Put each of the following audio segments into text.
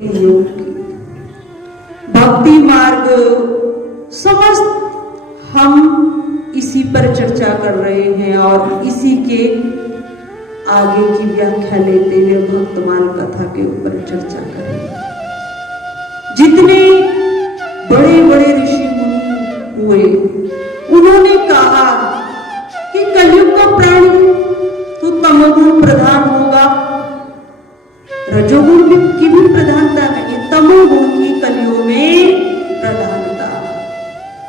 योग की भक्ति मार्ग समस्त हम इसी पर चर्चा कर रहे हैं और इसी के आगे की व्याख्या लेते हुए भक्तमाल कथा के ऊपर चर्चा करेंगे। जितने बड़े बड़े ऋषि मुनि हुए उन्होंने कहा कि कलयुग का प्राणी तो तमोगुण प्रधान होगा, रजोगुण की भी प्रधानता नहीं, तमोगुण की कलियुग में प्रधानता।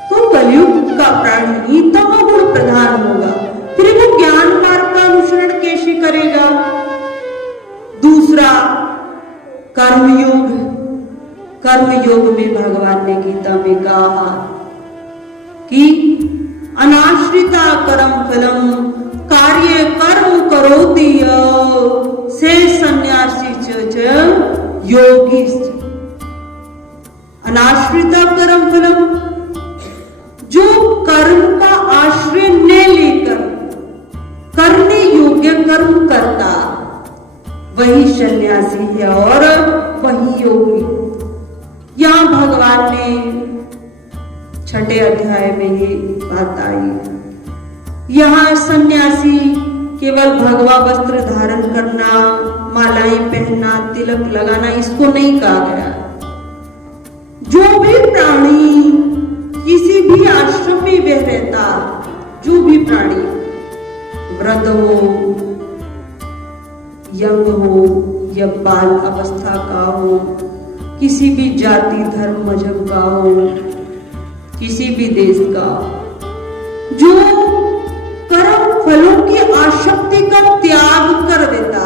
तो कलयुग का प्राणी ही तमोगुण प्रधान होगा, फिर वो ज्ञान मार्ग का अनुसरण कैसे करेगा। दूसरा कर्मयोग, कर्मयोग में भगवान ने गीता में कहा कि अनाश्रिता कर्म फलम कार्य कर्म करोति से सन्यासी योगी। अनाश्रिता कर्म फलम, जो कर्म का आश्रय न लेकर करने योग्य कर्म करता वही सन्यासी है और वही योगी। यहां भगवान ने 6 अध्याय में ये बात आई। यहां सन्यासी केवल भगवा वस्त्र धारण करना, मालाएं पहनना, तिलक लगाना, इसको नहीं कहा गया। जो भी प्राणी किसी भी आश्रम में वह रहता, जो भी प्राणी वृद्ध हो, यंग हो या बाल अवस्था का हो, किसी भी जाति धर्म मजहब का हो, किसी भी देश का, जो कर्म फलों की आसक्ति का त्याग कर देता,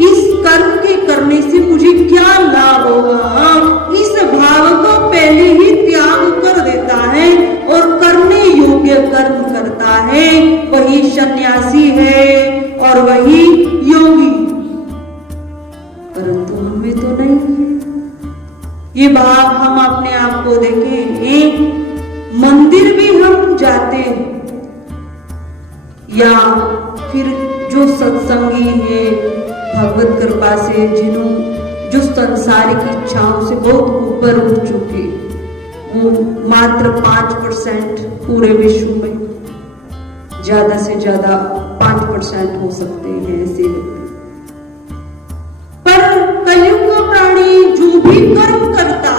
इस कर्म के करने से मुझे क्या लाभ होगा, इस भाव को पहले ही त्याग कर देता है और करने योग्य कर्म करता है, वही सन्यासी है और वही योगी। परंतु हमें तो नहीं है ये भाव। हम अपने आप को देखें, एक मंदिर भी हम जाते हैं या फिर जो सत्संगी है भगवत कृपा से, जो संसारिक इच्छाओं से बहुत ऊपर उठ चुके, वो मात्र 5% पूरे विश्व में, ज्यादा से ज्यादा 5% हो सकते हैं ऐसे व्यक्ति। पर कलयुग का प्राणी जो भी कर्म करता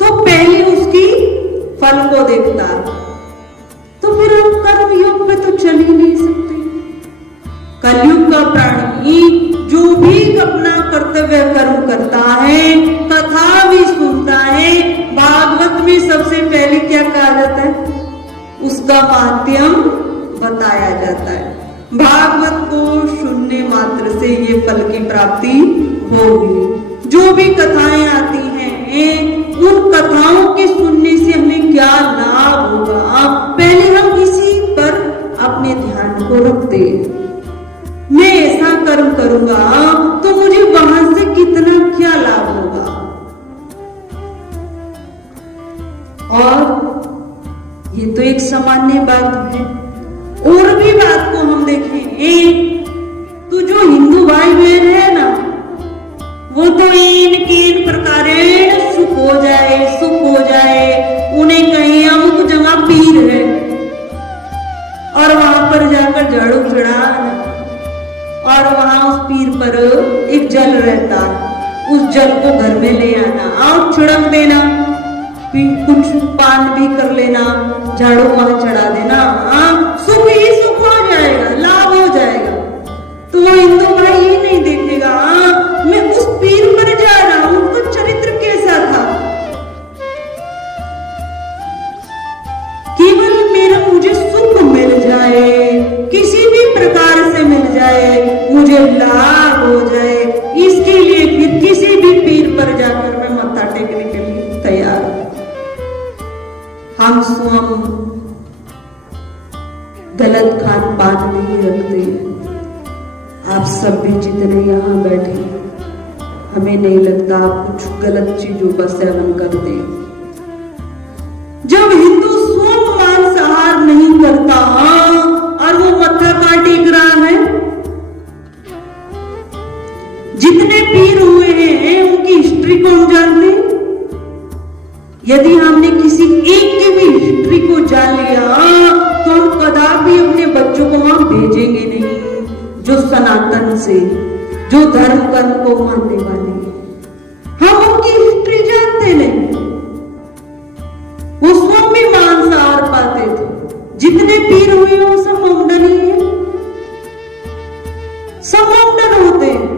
तो पहले उसकी फल को देखता, तो फिर हम कर्म योग में तो चल ही नहीं सकते। कलयुग का प्राणी जो भी अपना कर्तव्य कर्म करता है, कथा भी सुनता है, भागवत में सबसे पहले क्या कहा जाता है, उसका माध्यम बताया जाता है। भागवत को सुनने मात्र से ये फल की प्राप्ति होगी। जो भी कथाएं आती हैं, उन कथाओं के सुनने से हमें क्या लाभ होगा, पहले हम इसी पर अपने ध्यान को रखते हैं। मैं ऐसा कर्म करूंगा तो मुझे वहां से कितना क्या लाभ होगा। और ये तो एक सामान्य बात है। और भी बात को हम देखें, तो जो हिंदू भाई बहन है ना, वो तो इन प्रकारेण सुख हो जाए, उन्हें कहीं अमुक जगह पीर है और वहां पर जाकर झाड़ू चढ़ाना, और वहां उस पीर पर एक जल रहता, उस जल को घर में ले आना और छिड़क देना, कुछ पान भी कर लेना, झाड़ू वहां चढ़ा देना, सुख ही सुख हो जाएगा, लाभ हो जाएगा। तो वो हिंदू भाई ये नहीं देखेगा मैं उस पीर पर जा रहा हूं, उनका चरित्र कैसा था, केवल मेरा मुझे सुख मिल जाए, किसी भी प्रकार से मिल जाए, मुझे लाभ हो जाए, इसके लिए फिर किसी भी पीर पर जाकर मैं मत्था टेकने के लिए तैयार हूं। हम स्वयं गलत खान पान नहीं रखते। आप सब भी जितने यहाँ बैठे, हमें नहीं लगता आप कुछ गलत चीजों का सेवन करते। जब हिंदू स्वयं मांसाहार नहीं करता और वो मत्था कहाँ टेक रहा है, जितने पीर हुए हैं यदि हमने किसी एक की भी हिस्ट्री को जान लिया तो हम कदापि अपने बच्चों को वहां भेजेंगे नहीं, जो सनातन से, जो धर्म कर्म को मानने वाले हैं। हम उनकी हिस्ट्री जानते नहीं। वो स्वामी मांसाहार पाते थे, जितने पीर हुए वो सब मोमडन ही है, सब मोमडन होते हैं।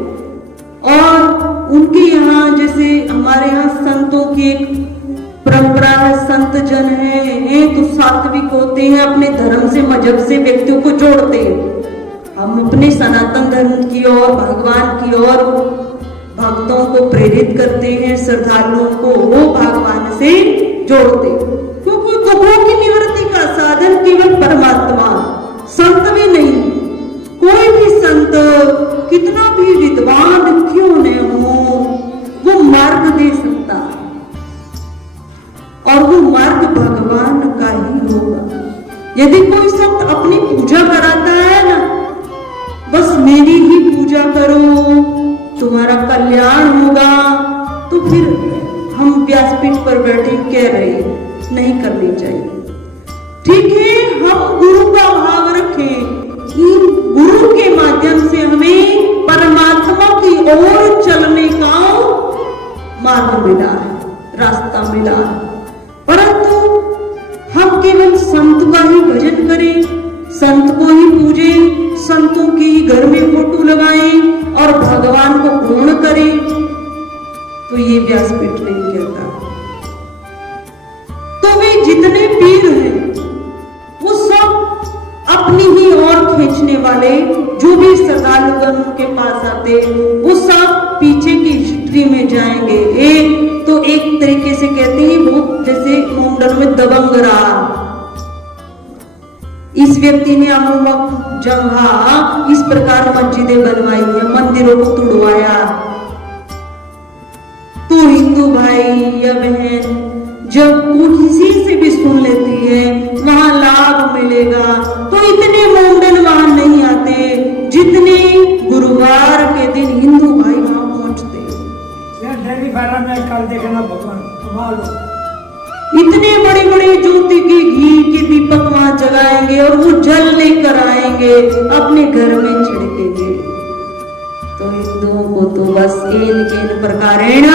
और उनके यहाँ जैसे हमारे यहाँ संतों की एक परंपरा है, संत जन है तो सात्विक होते हैं, अपने धर्म से मजहब से व्यक्तियों को जोड़ते हैं। हम अपने सनातन धर्म की ओर, भगवान की ओर भक्तों को प्रेरित करते हैं, श्रद्धालुओं को वो भगवान से जोड़ते हैं, क्योंकि दुखों की निवृत्ति का साधन केवल परमात्मा, संत भी नहीं। कोई भी संत कितना भी विद्वान क्यों न हो, वो मार्ग दे सकता है, और वो मार्ग भगवान का ही होगा। यदि कोई संत अपनी पूजा कराता है ना, बस मेरी ही पूजा करो तुम्हारा कल्याण होगा, तो फिर हम व्यासपीठ पर बैठे कह रहे हैं, नहीं करनी चाहिए। ठीक है, हम गुरु का भाव रखें, गुरु के माध्यम से हमें परमात्मा की ओर चलने का मार्ग मिला है, रास्ता मिला है। परंतु हम केवल संत का ही भजन करें, संत को ही पूजें, संतों की घर में फोटो लगाएं और भगवान को पूर्ण करें, तो ये व्यासपीठ नहीं कहता। तो वे जितने पीर हैं वो सब अपनी ही ओर खींचने वाले, जो भी श्रद्धालुगण के पास आते वो सब पीछे की हिस्ट्री में जाएंगे। एक तो एक तरीके से कहते हैं वो जैसे मोमडन में दबंग रहा, इस व्यक्ति ने अमुक जगह इस प्रकार मस्जिदें बनवाई है, मंदिरों को तुड़वाया, तो हिंदू भाई या बहन जब वो किसी से भी सुन लेती है वहां लाभ मिलेगा, तो इतने मोमडन वहां नहीं आते जितने गुरुवार के दिन हिंदू भाई वहां पहुंचते हैं। डेयरी फार्म में कल देखना भगवान इतने बड़े बड़े ज्योति के घी के दीपक वहां जगाएंगे और वो जल लेकर आएंगे, अपने घर में छिड़केंगे। तो हिंदुओं को तो बस इन प्रकारेण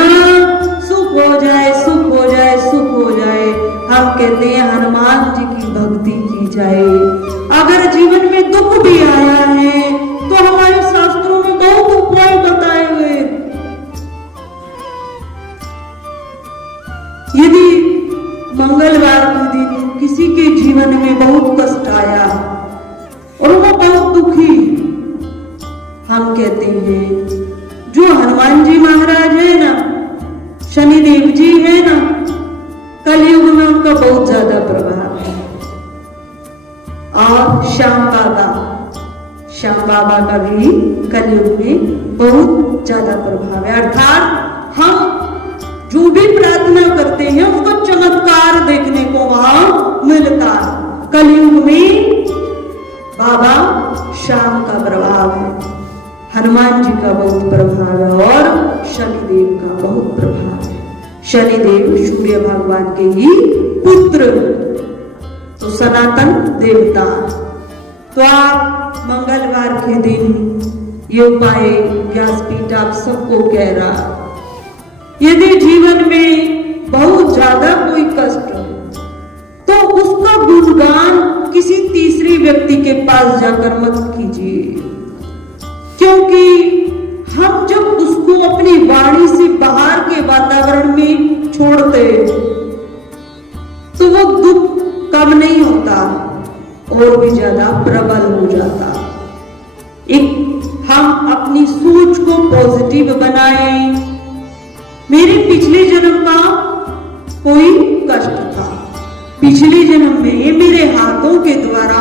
सुख हो जाए, सुख हो जाए, सुख हो जाए। हम कहते हैं हनुमान जी की भक्ति की जाए। अगर जीवन में दुख भी आया है तो हमारे शास्त्रों में बहुत उपाय बताए हुए। यदि मंगलवार के दिन किसी के जीवन में बहुत कष्ट आया और वो बहुत दुखी, हम कहते हैं जो हनुमान जी महाराज है ना, शनिदेव जी है ना, कलयुग में उनका बहुत ज्यादा प्रभाव है। और श्याम बाबा का भी कलयुग में बहुत ज्यादा प्रभाव है। अर्थात हम जो भी प्रार्थना करते हैं उसको चमत्कार देखने को वहां मिलता है। कलयुग में बाबा श्याम का प्रभाव है, हनुमान जी का बहुत प्रभाव है और शनिदेव का बहुत प्रभाव है। शनिदेव सूर्य भगवान के ही पुत्र, तो सनातन देवता। तो आप मंगलवार के दिन ये उपाय व्यासपीठ आप सबको कह रहा। यदि जीवन में बहुत ज्यादा कोई कष्ट हो तो उसका गुणगान किसी तीसरे व्यक्ति के पास जाकर मत कीजिए, क्योंकि हम जब उसको अपनी वाणी से बाहर के वातावरण में छोड़ते तो वो दुख कम नहीं होता और भी ज्यादा प्रबल हो जाता। एक हम अपनी सोच को पॉजिटिव बनाएं। मेरे पिछले जन्म का कोई कष्ट था, पिछले जन्म में मेरे हाथों के द्वारा,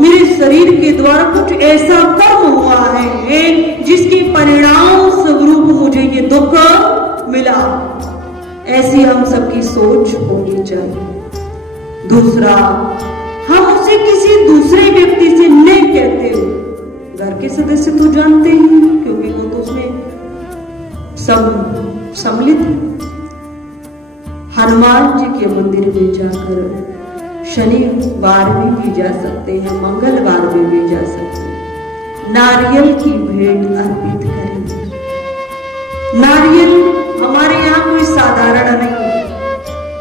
मेरे शरीर के द्वारा कुछ ऐसा कर्म हुआ है जिसके परिणाम स्वरूप मुझे ये दुख मिला। ऐसी हम सबकी सोच होनी चाहिए। दूसरा, हम उसे किसी दूसरे व्यक्ति से नहीं कहते हो, घर के सदस्य तो जानते ही, क्योंकि वो तो उसमें सब सम्मिलित है। हनुमान जी के मंदिर में जाकर शनिवार में भी जा सकते हैं, मंगलवार में भी जा सकते हैं, नारियल की भेंट अर्पित करेंगे। नारियल हमारे यहाँ कोई साधारण नहीं है,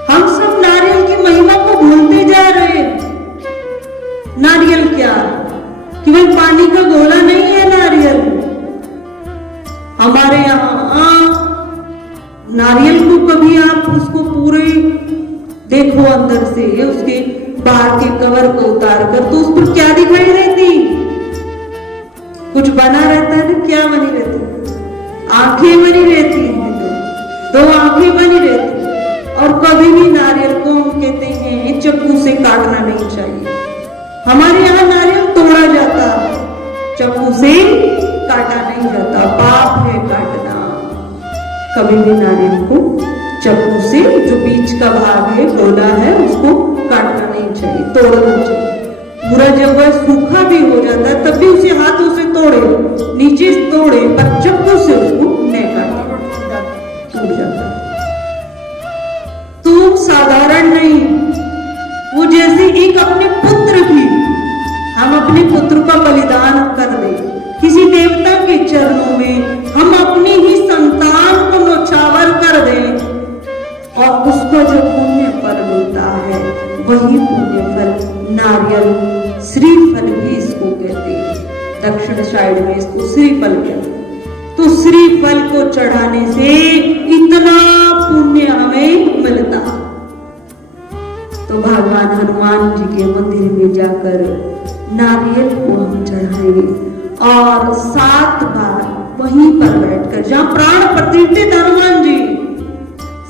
हम सब नारियल की महिमा को भूलते जा रहे हैं। नारियल क्या, केवल पानी का गोला नहीं है नारियल। हमारे यहाँ नारियल को कभी आप उसको पूरे देखो अंदर से, उसके बाहर के कवर को उतार कर, तो उस पर क्या दिखाई देती, कुछ बना रहता है ना, क्या बनी रहती, आंखें बनी रहती हैं, दो आंखें बनी रहती। और कभी भी नारियल को हम कहते हैं चाकू से काटना नहीं चाहिए। हमारे यहाँ नारियल तोड़ा जाता, चाकू से काटा नहीं जाता, पाप है काटना। कभी भी नारियल को चाकू से, जो बीच का भाग है, गोला है, उसको काटना नहीं चाहिए, तोड़ना चाहिए। पूरा जब वह सूखा भी हो जाता है तब भी उसे हाथों से तोड़े, नीचे तोड़े, पर चाकू से उसको नहीं काटे, टूट जाता है। तो साधारण नहीं, वो जैसे एक अपने पुत्र की, हम अपने पुत्र का बलिदान कर दें किसी देवता के चरणों में, हम अपनी ही संतान को नौछावर कर दें, और उसको जो पुण्य फल मिलता है वही पुण्य फल नारियल, श्रीफल भी इसको कहते हैं, दक्षिण साइड में इसको श्रीफल कहते हैं। तो श्रीफल को चढ़ाने से इतना पुण्य हमें मिलता। तो भगवान हनुमान जी के मंदिर में जाकर नारियल को हम चढ़ाएंगे और 7 बार वहीं पर बैठकर, जहां प्राण प्रतिष्ठित हनुमान जी,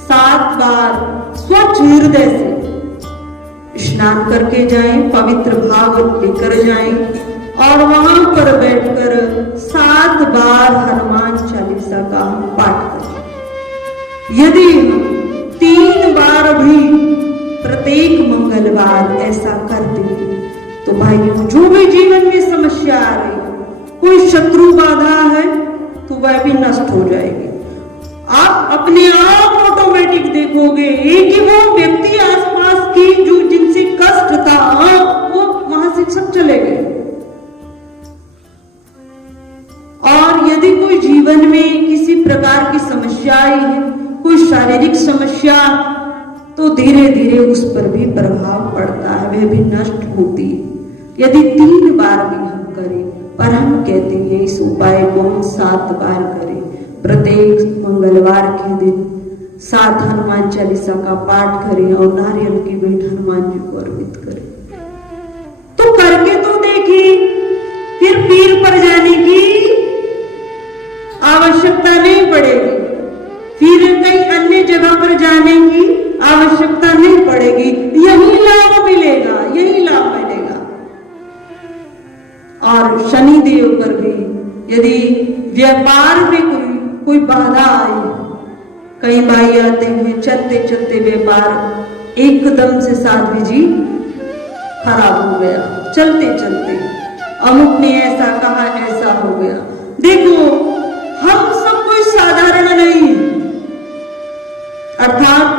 7 बार स्वच्छ हृदय से स्नान करके जाएं, पवित्र भाव लेकर जाएं और वहां पर बैठकर 7 बार हनुमान चालीसा का हम पाठ करें। यदि 3 बार भी प्रत्येक मंगलवार ऐसा कर दें तो भाइयों, जो भी जीवन में समस्या आ रही, कोई शत्रु बाधा है, तो वह भी नष्ट हो जाएगी। आप अपने आप ऑटोमेटिक देखोगे एक ही वो व्यक्ति आसपास की जो जिनसे कष्ट था, वो वहां से सब चले गए। और यदि कोई जीवन में किसी प्रकार की समस्या आई है, कोई शारीरिक समस्या, तो धीरे धीरे उस पर भी प्रभाव पड़ता है, वह भी नष्ट होती है। यदि 3 बार भी हम करें, पर हम कहते हैं इस उपाय को हम 7 बार करें, प्रत्येक मंगलवार के दिन 7 हनुमान चालीसा का पाठ करें और नारियल की भेंट हनुमान जी को अर्पित करें। तो करके तो देखिए, फिर पीर पर जाने की आवश्यकता नहीं पड़ेगी, फिर कई अन्य जगह पर जाने की आवश्यकता नहीं पड़ेगी, यही लाभ मिलेगा, यही लाभ मिलेगा। और शनि देव पर भी यदि व्यापार में कोई बाधा आई, कई भाई आते हैं चलते चलते व्यापार एकदम से साध्वी जी खराब हो गया, चलते चलते अमुक ने ऐसा कहा, ऐसा हो गया। देखो, हम सब कोई साधारण नहीं, अर्थात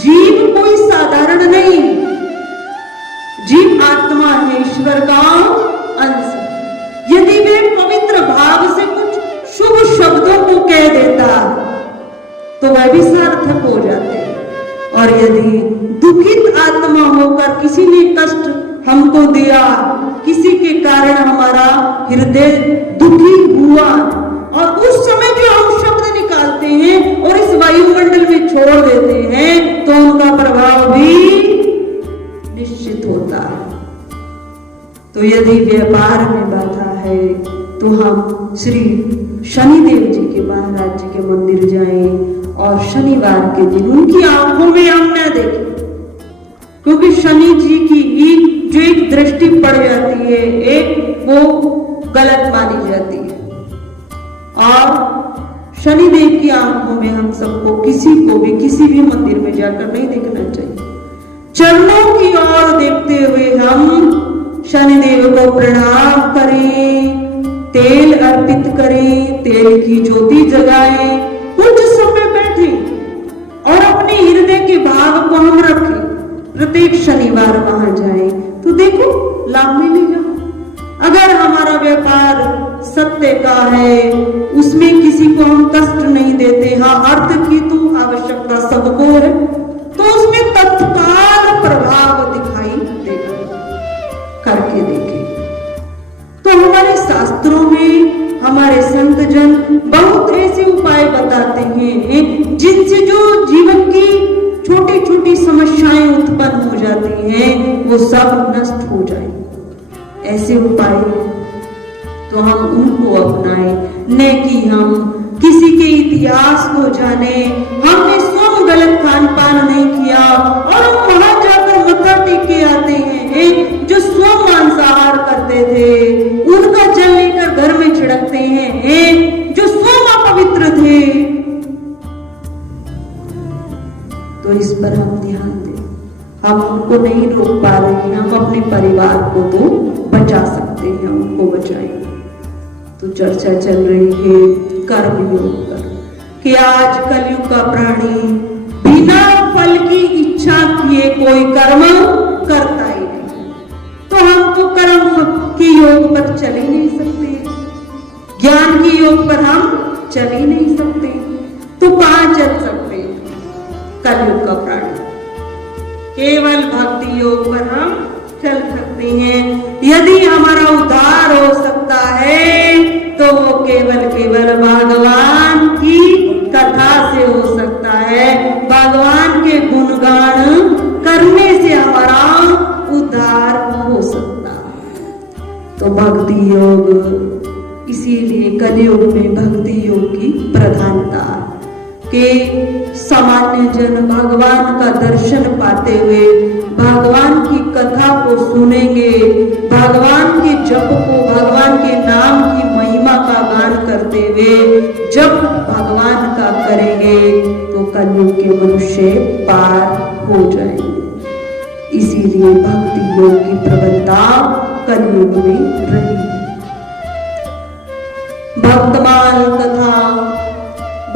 जीव कोई साधारण नहीं, जीव आत्मा है, ईश्वर का अंश। यदि वे पवित्र भाव से कुछ शुभ शब्दों को कह देता तो वह भी सार्थक हो जाते। और यदि दुखित आत्मा होकर किसी ने कष्ट हमको दिया, किसी के कारण हमारा हृदय दुखी हुआ, और उस समय जो हम शब्द निकालते हैं और इस वायुमंडल में छोड़ देते हैं, तो उनका प्रभाव भी निश्चित होता है। तो यदि व्यापार में बाधा है तो हम श्री शनिदेव जी के महाराज जी के मंदिर जाएं और शनिवार के दिन उनकी आंखों में हम न देखें, क्योंकि शनि जी की ही जो एक दृष्टि पड़ जाती है, एक वो गलत मानी जाती है। और शनिदेव की आंखों में हम सबको, किसी को भी किसी भी मंदिर में जाकर नहीं देखना चाहिए। चरणों की ओर देखते हुए हम शनिदेव को प्रणाम करें, तेल अर्पित करें, तेल की ज्योति जगाएं, कुछ समय बैठे और अपने हृदय के भाव प्रत्येक शनिवार वहां जाएं तो देखो लाभ मिलेगा। अगर हमारा व्यापार सत्य का है, उसमें किसी को हम कष्ट नहीं देते, हाँ अर्थ की तो आवश्यकता सबको है, तो उसमें तत्काल प्रभाव दिखाई देगा। करके देखें। तो हमारे शास्त्रों में हमारे संत जन बहुत ऐसे उपाय बताते हैं जिनसे जो जीवन की छोटी छोटी समस्याएं उत्पन्न हो जाती हैं वो सब नष्ट हो जाए। ऐसे उपाय तो हम उनको अपनाएं, न कि हम किसी के इतिहास को जाने। हमने स्वयं गलत खान पान नहीं किया और हम वहां जाकर मत्था टेक के आते हैं। जो स्वयं मांसाहार करते थे उनका जल लेकर घर में छिड़कते हैं, जो स्वयं अपवित्र थे। तो इस पर हम ध्यान दें। हम उनको नहीं रोक पा रहे हैं, हम अपने परिवार को तो बचा सकते हैं, उनको बचाएं। तो चर्चा चल रही है कर्मयोग पर कि आज कलयुग का प्राणी बिना फल की इच्छा किए कोई कर्म करता ही नहीं। तो हम तो कर्म के योग पर चल ही नहीं सकते, ज्ञान के योग पर हम चल ही नहीं सकते, तो कहां चल सकते हैं? कलयुग का प्राणी केवल भक्ति योग पर हम चल सकते हैं। यदि हमारा उद्धार हो सकता है तो वो केवल केवल भगवान की कथा से हो सकता है, भगवान के गुणगान करने से हमारा उद्धार हो सकता है। तो भक्ति योग, इसीलिए कलयुग में भक्ति योग की प्रधानता के सामान्य जन भगवान का दर्शन पाते हुए भगवान की कथा को सुनेंगे, भगवान के जप को, भगवान के नाम की महिमा का गान करते हुए जब भगवान का करेंगे तो कलयुग के मनुष्य पार हो जाएंगे। इसीलिए भक्ति योग की प्रबलता कलयुग में रही है। भक्तमाल कथा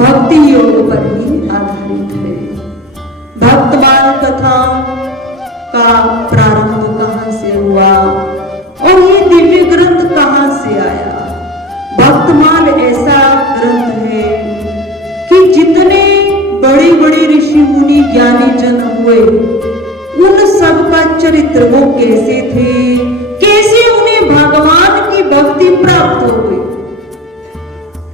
भक्ति योग पर ही आधारित है। भक्तमाल कथा का प्रारंभ कहां से हुआ और ये दिव्य ग्रंथ कहां से आया? भक्तमाल ऐसा ग्रंथ है कि जितने बड़े बड़े ऋषि मुनि ज्ञानी जन हुए उन सब का चरित्र वो कैसे थे, कैसे उन्हें भगवान की भक्ति प्राप्त हो गई,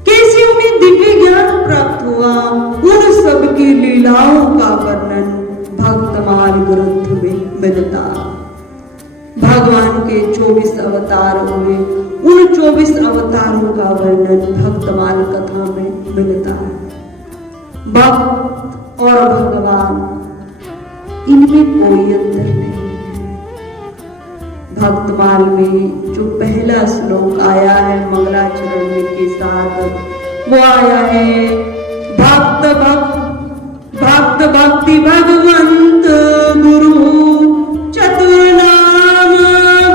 कैसे उन्हें दिव्य ज्ञान प्राप्त हुआ, उन सब की लीलाओं का वर्णन भक्तमाल ग्रंथ में मिलता। भगवान के 24 अवतार हुए, उन 24 अवतारों का वर्णन भक्तमाल कथा में मिलता है। भक्त और भगवान इनमें कोई अंतर नहीं है। भक्तमाल में जो पहला श्लोक आया है मंगलाचरण के साथ वो आया है भक्त भक्ति भगवंत गुरु चतुर नाम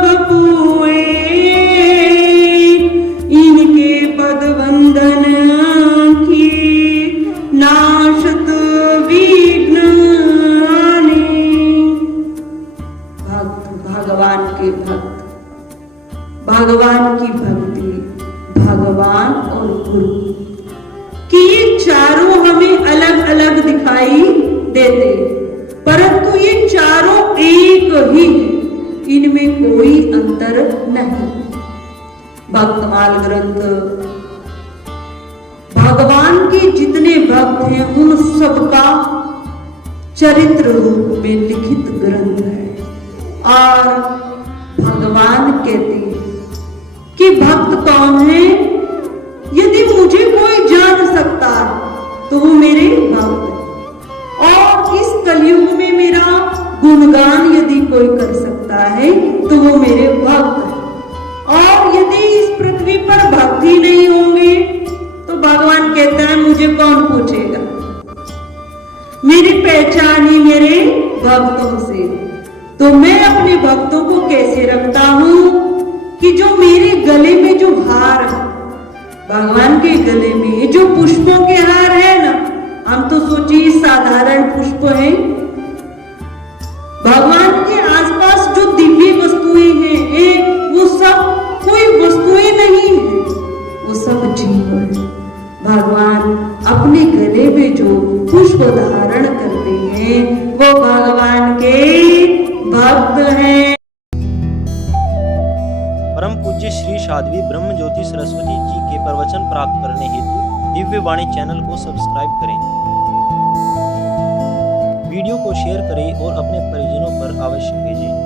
बपुए, इनके पद वंदन की नाशत विघ्न आने। भक्त भगवान के भक्त, भगवान की भक्ति, भगवान और गुरु कि ये चारों हमें अलग अलग दिखाई देते, परंतु ये चारों एक ही, इनमें कोई अंतर नहीं। भक्तमाल ग्रंथ भगवान के जितने भक्त हैं उन सबका चरित्र रूप में लिखित ग्रंथ है। और भगवान कहते हैं कि भक्त कौन है? यदि मुझे कोई जान सकता है तो वो मेरे भक्त है, और इस कलयुग में मेरा गुणगान यदि कोई कर सकता है तो वो मेरे भक्त है। और यदि इस पृथ्वी पर भक्त ही नहीं होंगे तो भगवान कहता है मुझे कौन पूछेगा? मेरी पहचान ही मेरे भक्तों से। तो मैं अपने भक्तों को कैसे रखता हूं कि जो मेरे गले में जो हार है, भगवान के गले में जो पुष्पों के हार है ना, हम तो सोचिए साधारण पुष्प है, भगवान सब कोई वस्तुएं नहीं है, वो सब जीव है। भगवान अपने गले में जो पुष्प धारण करते हैं वो भगवान के भक्त हैं। परम पूज्य श्री साध्वी ब्रह्म ज्योति सरस्वती जी के प्रवचन प्राप्त करने हेतु दिव्य वाणी चैनल को सब्सक्राइब करें, वीडियो को शेयर करें और अपने परिजनों पर अवश्य भेजें।